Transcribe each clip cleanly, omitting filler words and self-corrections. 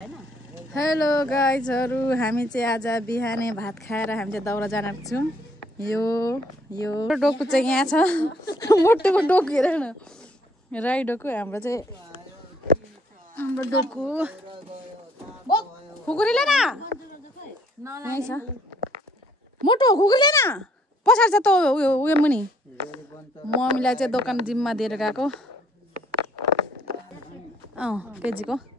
Hello गाइजहरु, हामी चाहिँ आज बिहानै भात खाएर हामी चाहिँ दाउरा जान छौँ। यो डोकु चाहिँ यहाँ छ। मोटोको डोकु हेर न, राई डोकु हाम्रो चाहिँ हाम्रो डोकु खुकुरीले न यही छ। मोटो खुकुरीले न पछाडि छ त उयो मुनि। मम्मीलाई चाहिँ दोकान जिम्मा दिएर गएको केजीको।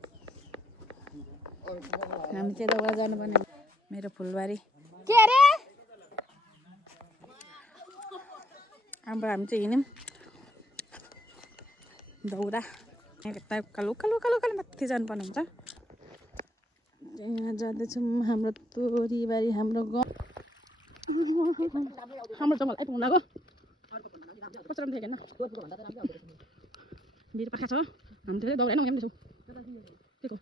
हामी चाहिँ दाउरा जानुपर्ने। मेरो फुलबारी के अरे हाम्रो हामी चाहिँ हिँड्यौँ दाउरा कालो कालो कालो कालो माथि जानुपर्ने हुन्छ। यहाँ जाँदैछौँ हाम्रो तोरीबारी, हाम्रो गाउँ, हाम्रो जङ्गल आइपुग्नु लाग्यो। कस्तो राम्रो थिएन बिर पर्खा छ। हामी चाहिँ दाउरा हेर्नु छौँ। के लगाइ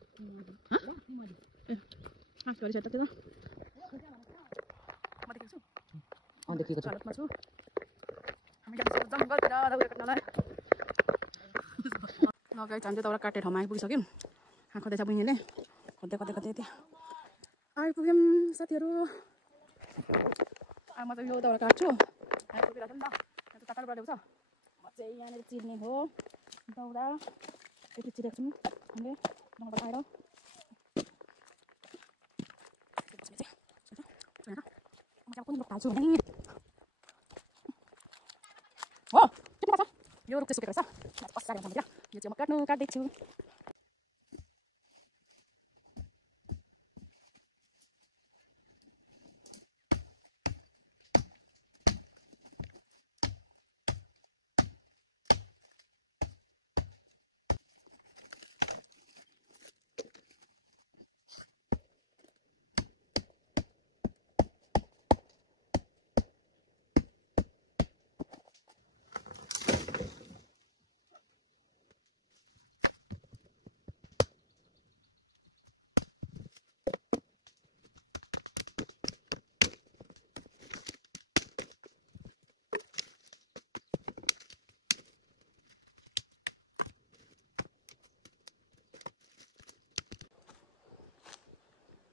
हामी दाउरा काट्ने ठाउँमा आइपुगिसक्यौँ। खोज्दैछ बहिनीले, खोज्दै खोज्दै खोज्दै त्यहाँ आइपुग्यौँ साथीहरू। म चाहिँ यो दाउरा काट्छु आइपुगिरहेको नि त टाढो बाटो छ। म चाहिँ यहाँनिर चिर्ने हो दाउरा यति चिरेको छौँ हामीले जङ्गलबाट आएर। हाल्छु भने हो के थाहा छ यो रुख चाहिँ सुकेको छ। पछाडि हुन्छ यो चाहिँ म काट्दैछु।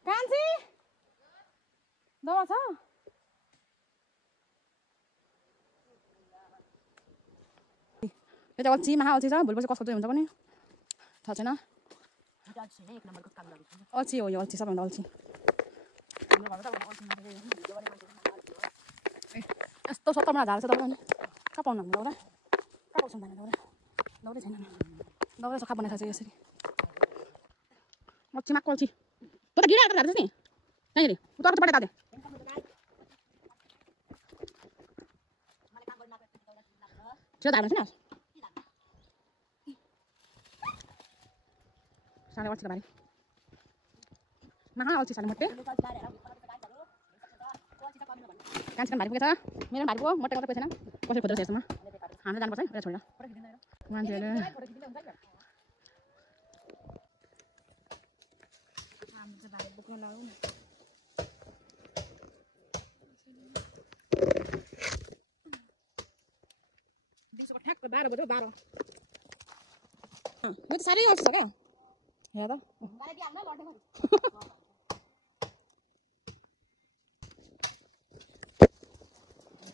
कान्छी दाउरा छ यो चाहिँ अल्छी अल्छी छ। भोलिपर्सि कसको चाहिँ हुन्छ पनि थाहा छैन। अल्छी हो यो, अल्छी सबैभन्दा अल्छी। यस्तो 70 मा झार्छ दाउरा नि कहाँ पाउनु हामी दाउरा कहाँ पाउँछौँ भने दाउरै छैन। दाउरा सखा बनाएको छ यसरी अल्छी माको अल्छी। तो त गिरा त झार्छ नि यहाँनिर उता अर्को पटे दादे त्यो धार्नु छैन साले अल्छी त भारी महा अल्छी साले मोटे कान्छी भारी पुगेछ। मेरो भारी पुग्यो मोटे मात्रै छैन। कसरी खोज्दैछ यसमा हामी जानुपर्छ है छोडेर मान्छेहरूले भारी बोक्न लाग्यो। दिउँसोको ठ्याक्क 12 बज्यो 12। यो त साह्रै अल्छी छ क्या हेर त।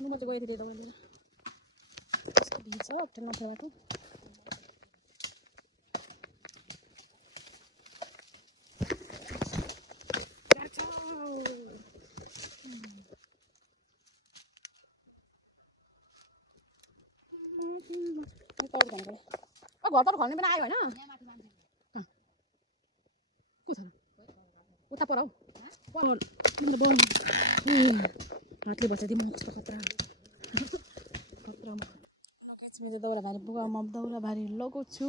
म चाहिँ गएको थिएँ दाउरा लिएर कस्तो भिड छ होटेल नखेलाको। घर तर खल्ने पनि आयो होइन उता पर हौ हातले बस्दै म कस्तो खतरा मेरो दाउरा भारी पुगा म दाउरा भारी लगाउँछु।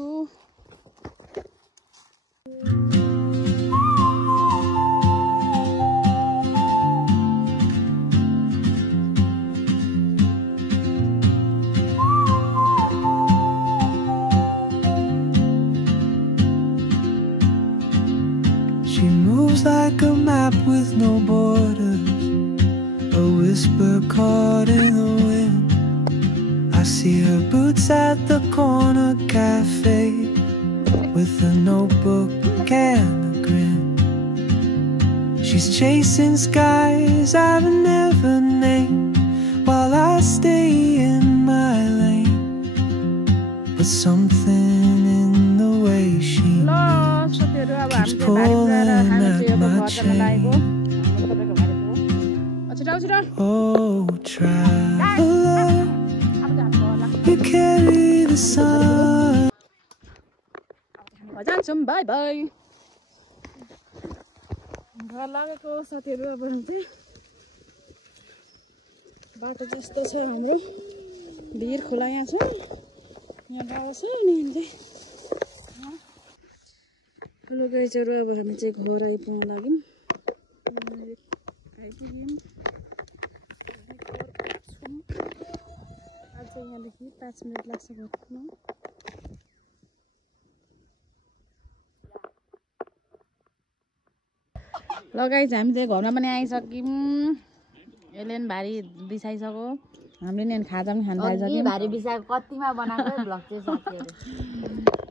She moves like a map with no borders, a whisper caught in the wind. I see her boots at the corner cafe with a notebook and a grin. She's chasing skies I've never named while I stay in my lane. But something in the way she moves keeps pulling at my chain. Oh, traveler, you carry the sun. जान्छौँ by by घर लागेको साथीहरू अब चाहिँ बाटो चाहिँ यस्तो छ हाम्रो भिर खोला यहाँ छ यहाँ बाबा छ नि चाहिँ हेलो गाइजहरू अब हामी चाहिँ घर आइपुग्न लाग्यौँ आइपुग्यौँ अझ यहाँदेखि 5 मिनट लाग्छ घर पुग्न लगाइज हामी चाहिँ घरमा पनि आइसक्यौँ एलेन भारी बिसाइसक्यो हामीले नि खाजा पनि खानु थालिसक्यौँ भारी बिसाएको कतिमा बनाएको भ्लग चाहिँ साथीहरू